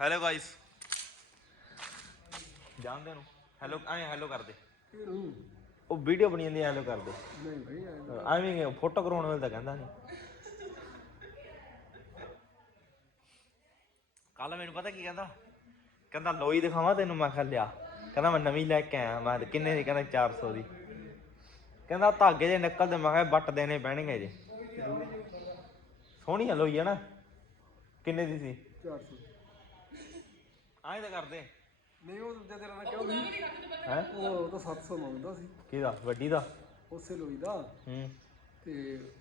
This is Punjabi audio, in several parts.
ਹੈਲੋ ਗਾਇਸ ਜਾਣਦੇ ਨੂੰ ਹੈਲੋ ਐ ਹੈਲੋ ਕਰਦੇ। ਉਹ ਵੀਡੀਓ ਬਣੀ ਜਾਂਦੀ ਹੈਲੋ ਕਰਦੇ। ਨਹੀਂ ਭਾਈ ਐਵੇਂ ਫੋਟੋ ਕਰਾਉਣ ਵੇਲੇ ਤਾਂ ਕਹਿੰਦਾ ਨਹੀਂ। ਕੱਲ ਮੈਨੂੰ ਪਤਾ ਕੀ ਕਹਿੰਦਾ? ਕਹਿੰਦਾ, ਲੋਈ ਦਿਖਾਵਾਂ ਤੈਨੂੰ? ਮੈਂ ਕਿਹਾ, ਲਿਆ। ਕਹਿੰਦਾ, ਮੈਂ ਨਵੀਂ ਲੈ ਕੇ ਆਇਆ। ਮੈਂ ਕਿਹਾ, ਕਿੰਨੇ ਦੀ? ਕਹਿੰਦਾ 400 ਦੀ। ਕਹਿੰਦਾ, ਧਾਗੇ ਜੇ ਨਿਕਲਦੇ, ਮੈਂ ਕਿਹਾ, ਵੱਟ ਦੇਣੇ ਪੈਣਗੇ ਜੇ। ਸੋਹਣੀ ਆ ਲੋਈ, ਹੈ ਨਾ? ਕਿੰਨੇ ਦੀ ਸੀ? 400 ਐਂ ਤਾਂ ਕਰਦੇ। ਨਹੀਂ ਉਹ ਦੂਜਾ ਤੇਰਾ ਨਾ ਕਿਉਂ ਨਹੀਂ? ਹੈ? ਉਹ ਤਾਂ 700 ਮੰਗਦਾ ਸੀ। ਕਿਹਦਾ? ਵੱਡੀ ਦਾ? ਉਸੇ ਲੋਈ ਦਾ। ਹੂੰ। ਤੇ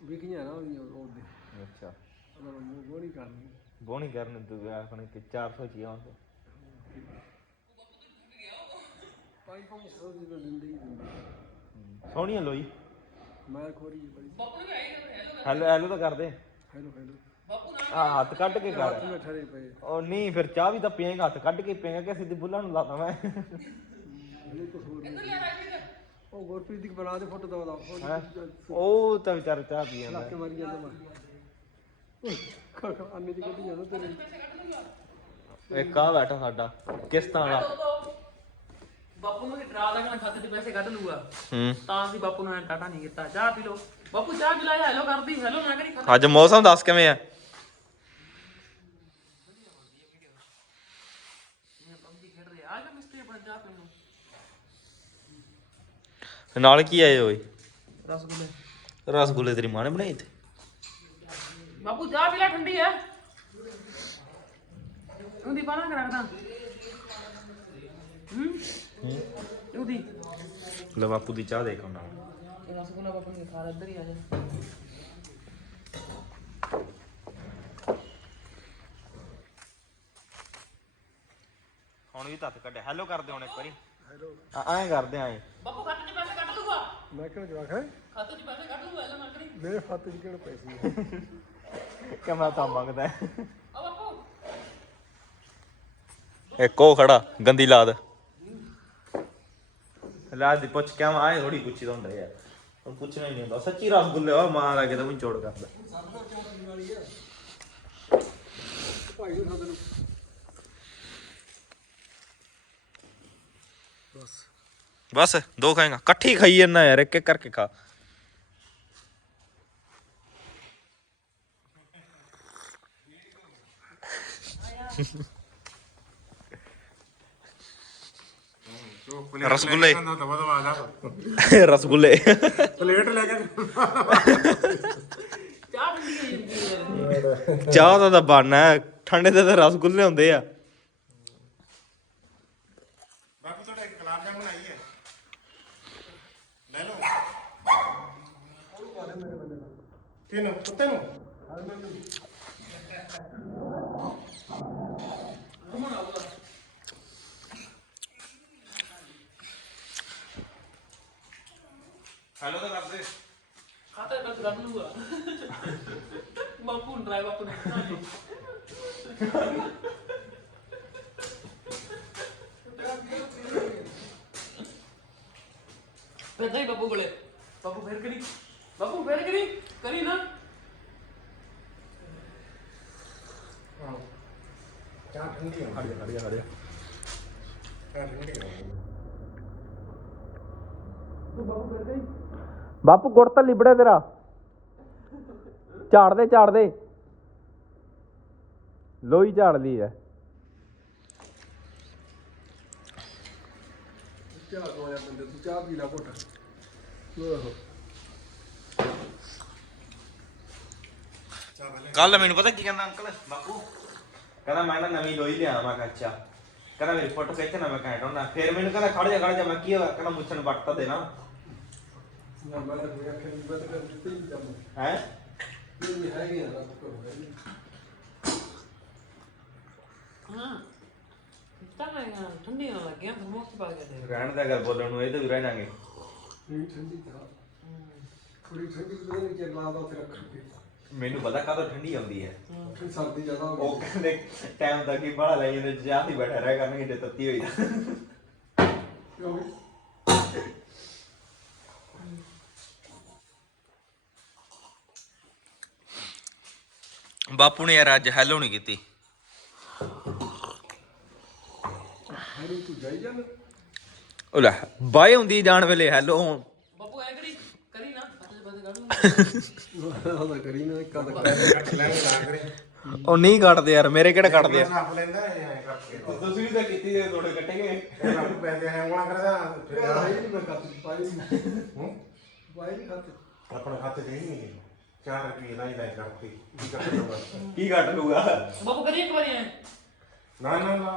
ਵਿਕੀਆਂ ਨਾ ਉਹਦੀਆਂ ਉਹਦੇ ਅੱਛਾ। ਉਹਨਾਂ ਨੂੰ ਮੂੰਹ ਗੋਣੀ ਕਰਨੀ। ਬੋਣੀ ਕਰਨ ਤੂੰ ਆਪਣੇ ਕਿ 400 ਚ ਹੀ ਆਉਂਦੇ ਪੰਜ ਪੰਜ ਸੌ ਦੀ ਤਾਂ ਦਿੰਦੇ ਹੀ ਦਿੰਦੇ। ਸੋਹਣੀ ਆ ਲੋਈ। ਮੈਂ ਖੋਰੀ ਜੀ ਬੜੀ ਹੈਲੋ ਹੈਲੋ ਤਾਂ ਕਰਦੇ। Hello hello. ਹੱਥ ਕੱਢ ਕੇ ਕਰ। ਮੈਂ ਠਰੇ ਪਏ ਉਹ ਨਹੀਂ ਫਿਰ ਚਾਹ ਵੀ ਤਾਂ ਪੀਏਗਾ ਹੱਥ ਕੱਢ ਕੇ ਪੀਏਗਾ ਕਿ ਸਿੱਧੀ ਬੁੱਲਾਂ ਨੂੰ ਲਾਦਾ ਮੈਂ। ਇਹ ਕੁਛ ਹੋਰ ਨਹੀਂ ਉਹ ਗੁਰਪ੍ਰੀਤ ਦੀ ਬਣਾ ਦੇ ਫੋਟੋ ਦਾ ਉਹਦਾ ਹੈਂ? ਉਹ ਤਾਂ ਵਿਚਾਰਾ ਚਾਹ ਪੀ ਜਾਂਦਾ। ਲੱਕ ਮਾਰੀ ਜਾਂਦਾ ਮੈਂ। ਅੰਨੇ ਦੀ ਕੱਢੀ ਜਾਂਦਾ ਤੇਰੇ। ਇੱਕ ਆ ਬੈਠਾ ਸਾਡਾ ਕਿਸ਼ਤਾਂ ਵਾਲਾ ਬਾਪੂ ਨੂੰ ਡਰਾ ਦੇਣਾ ਖਾਤੇ 'ਚ ਪੈਸੇ ਕੱਢ ਲੂਗਾ। ਹੂੰ। ਤਾਂ ਅਸੀਂ ਬਾਪੂ ਨੂੰ ਐਂ ਟਾਟਾ ਨਹੀਂ ਕੀਤਾ। ਚਾਹ ਪੀ ਲਓ। ਬਾਪੂ ਚਾਹ ਪਿਲਾਇਆ ਹੈਲੋ ਕਰਦੀ ਹੈਲੋ ਨਾ ਕਰੀ। ਖਾਤੇ ਅੱਜ ਮੌਸਮ ਦੱਸ ਕਿਵੇਂ ਆ ਪਬਜੀ ਖੇਡ ਰਹੇ ਆ ਜਾ ਮਿਸਤਰੀ ਬਣ ਜਾ ਪੀ ਲਓ ਨਾਲ ਕੀ ਆਏ ਓਏ? ਰਸਗੁੱਲੇ। ਰਸਗੁੱਲੇ ਤੇਰੀ ਮਾਂ ਨੇ ਬਣਾਏ ਤੇ ਬਾਪੂ ਚਾਹ ਪਿਲਾ ਠੰਡੀ ਹੈ ਉਹਦੀ ਬਾਣਾ ਕਰ ਰੱਖਦਾ ਹੂੰ? ਉਹਦੀ। ਲੈ ਬਾਪੂ ਦੀ ਚਾਹ ਦੇਖ ਉਹਨਾਂ ਰਸਗੁੱਲਾ ਬਾਪੂ ਨੇ ਖਾ ਇੱਧਰ ਹੀ ਆ ਜਾ। ਹੁਣ ਵੀ ਤੱਤ ਕੱਢਿਆ। ਹੈਲੋ ਕਰਦੇ ਹੁਣ ਇੱਕ ਵਾਰੀ। ਐਂ ਕਰਦੇ ਆਂ ਬਾਪੂ ਖਾਤੇ 'ਚ ਪੈਸੇ ਕੱਢ ਲੂਗਾ ਮੈਂ ਕਿਹੜਾ ਜਵਾਕ ਹੈ? ਖਾਤੇ 'ਚ ਪੈਸੇ ਕੱਢ ਲੂਗਾ ਨਾ ਕਰੀ ਮੇਰੇ ਖਾਤੇ 'ਚ ਕਿਹੜੇ ਪੈਸੇ ਮੈਂ ਤਾਂ ਮੰਗਦਾ ਹੈ। ਆ ਬਾਪੂ। ਇੱਕ ਉਹ ਖੜਾ ਗੰਦੀ ਲਾਦ। ਲਾਦ ਦੀ ਪੁੱਛ ਕੇ ਆਏ ਥੋੜੀ ਪੁੱਛੀ ਤਾਂ ਹੁੰਦਾ ਯਾਰ। ਹੁਣ ਪੁੱਛਣਾ ਹੀ ਨਹੀਂ ਹੁੰਦਾ। ਸੱਚੀ ਰਸਗੁੱਲੇ ਆ ਮਾਂ ਲੱਗੇ ਤਾਂ ਮੈਨੂੰ ਚੋੜ ਕਰਦਾ। ਭਾਈ ਨੂੰ ਸੱਦ ਬਸ ਦੋ ਖਾਏਗਾ। ਇਕੱਠੀ ਖਾਈ ਜੰਨਾ ਯਾਰ ਇੱਕ ਇੱਕ ਕਰਕੇ ਖਾ। ਰਸਗੁੱਲੇ। ਰਸਗੁੱਲੇ। ਪਲੇਟ ਲੈ ਕੇ ਚਾਹ ਦਾ ਤਾਂ ਬਾਨਾ ਠੰਡੇ ਦੇ ਤਾਂ ਰਸਗੁੱਲੇ ਹੁੰਦੇ ਆ ਬਾਪੂ ਤੁਹਾਡਾ ਇੱਕ ਗੁਲਾਬ ਜਾਮੁਨ ਆਈ ਹੈ ਲੈ ਲਓ ਕਿਨੂੰ ਕੁੱਤੇ ਨੂੰ ਹੈਲੋ ਤਾਂ ਕਰਦੇ। ਖਾਤੇ ਪੈਸੇ ਕੱਢ ਲੂਗਾ ਬਾਪੂ ਨੂੰ ਡਰਾਈਵ ਬਾਪੂ ਨੇ ਕਿਹਾ ਜੀ ਫਿਰ ਨਹੀਂ ਬਾਪੂ ਕੋਲੇ। ਬਾਪੂ ਫੇਰ ਕਰੀ ਬਾਪੂ ਫੇਰ ਕਰੀ ਕਰੀ ਨਾ। ਚਾਹ ਠੰਡੀ ਚਾਹ ਠੰਡੀ ਤੂੰ ਬਾਪੂ ਫੇਰ ਕਰੀ ਬਾਪੂ ਗੁੜ ਤਾਂ ਲਿਬੜਿਆ ਤੇਰਾ। ਝਾੜ ਦੇ ਝਾੜ ਦੇ। ਲੋਈ ਝਾੜ ਲਈ ਐ। ਚਾਹ ਦੋ ਯਾਰ ਬੰਦੇ ਤੂੰ ਚਾਹ ਪੀ ਲੈ ਘੁੱਟ। ਆਹੋ ਕੱਲ ਮੈਨੂੰ ਪਤਾ ਕੀ ਕਹਿੰਦਾ ਅੰਕਲ? ਬਾਪੂ। ਕਹਿੰਦਾ ਮੈਂ ਨਾ ਨਵੀਂ ਲੋਈ ਲਿਆ ਮੈਂ ਕਿਹਾ ਅੱਛਾ। ਕਹਿੰਦਾ ਮੇਰੀ ਫੋਟੋ ਖਿੱਚ ਨਾ ਮੈਂ ਕਹਿੰਦਾ ਹੁੰਦਾ ਫਿਰ ਮੈਨੂੰ ਕਹਿੰਦਾ ਖੜ ਜਾ ਖੜ ਜਾ। ਮੈਂ ਕੀ ਹੋਇਆ? ਕਹਿੰਦਾ ਮੁੱਛਣ ਵੱਟ ਤਾਂ ਦੇਣਾ। ਤਾਂ ਹੀ ਤਾਂ ਠੰਡੀ ਨਾ ਲੱਗਿਆ ਪਾ ਕੇ ਦੇ। ਰਹਿਣ ਦਾ ਗੱਲ ਬੋਲਣ ਨੂੰ ਇਹ ਤੇ ਵੀ ਰਹਿ ਜਾਾਂਗੇ ਠੰਡੀ ਥੋੜੀ ਠੰਡੀ ਨਹੀਂ ਕਿ ਲਾ ਦਾ ਉੱਥੇ ਰੱਖਣਗੇ ਮੈਨੂੰ ਪਤਾ ਕਦੋਂ ਠੰਡੀ ਆਉਂਦੀ ਹੈ। ਫਿਰ ਸਰਦੀ ਜ਼ਿਆਦਾ ਹੋ ਉਹ ਕਹਿੰਦੇ ਟਾਈਮ ਤੱਕ ਹੀ ਬੜਾ ਲੈ ਜਾਂਦੇ ਚਾਹ ਹੀ ਬੈਠਾ ਰਹਿ ਕਰਨਗੇ ਜੇ ਤੱਤੀ ਹੋਈ ਤਾਂ। ਗਈ ਕਿਉਂ ਬਾਪੂ ਨੇ ਯਾਰ ਅੱਜ ਹੈਲੋ ਨਹੀਂ ਕੀਤੀ। ਨਹੀਂ ਤੂੰ ਜਾਈ ਜਾ ਉਹ ਲੈ ਬਾਏ ਹੁੰਦੀ ਜਾਣ ਵੇਲੇ ਹੈਲੋ ਬਾਪੂ ਐ ਕਰੀ ਕਰੀ ਨਾ ਬੰਦੇ ਬੰਦੇ ਕੱਢ ਉਹਦਾ ਕਰੀ ਨਾ ਇੱਕ ਆਧਾ ਕੱਟ ਲੈ ਲਾ ਕਰੇ ਉਹ ਨਹੀਂ ਕੱਟਦੇ ਯਾਰ ਮੇਰੇ ਕਿਹੜਾ ਕੱਟਦੇ ਆ? ਸਾਫ਼ ਲੈਂਦਾ ਐ ਕਰਕੇ ਤੁਸੀਂ ਵੀ ਤਾਂ ਕੀਤੀ ਦੇ ਥੋੜੇ ਕੱਟੇਗੇ। ਇਹ ਰੱਬ ਪੈਸੇ ਹੈ ਉਂਗਲਾਂ ਕਰਦਾ ਫਿਰ ਯਾਰ ਹੈ ਨਹੀਂ ਮੈਂ ਖਾਤੇ ਪਾਈ ਨਹੀਂ ਹੂੰ ਪਾਈ ਨਹੀਂ ਖਾਤੇ ਆਪਣੇ ਖਾਤੇ ਦੇ ਹੀ ਨਹੀਂ 4 ਰੁਪਏ ਲਾਈ ਲਾਈ ਕਰਤੀ ਕੀ ਕਰ ਲੂਗਾ ਕੀ ਕੱਟ ਲੂਗਾ ਬਾਪੂ ਕਰੀ ਇੱਕ ਵਾਰੀ ਐ ਨਾ ਨਾ ਨਾ।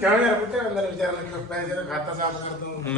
ਕਿਉਂ ਯਾਰ ਪੁੱਤੇ ਅੰਦਰ ਵਿਚਾਰ ਲੱਗੇ ਪੈਸੇ ਦਾ ਖਾਤਾ ਸਾਫ਼ ਕਰ ਦੂੰ ਮਜ਼ਾਕ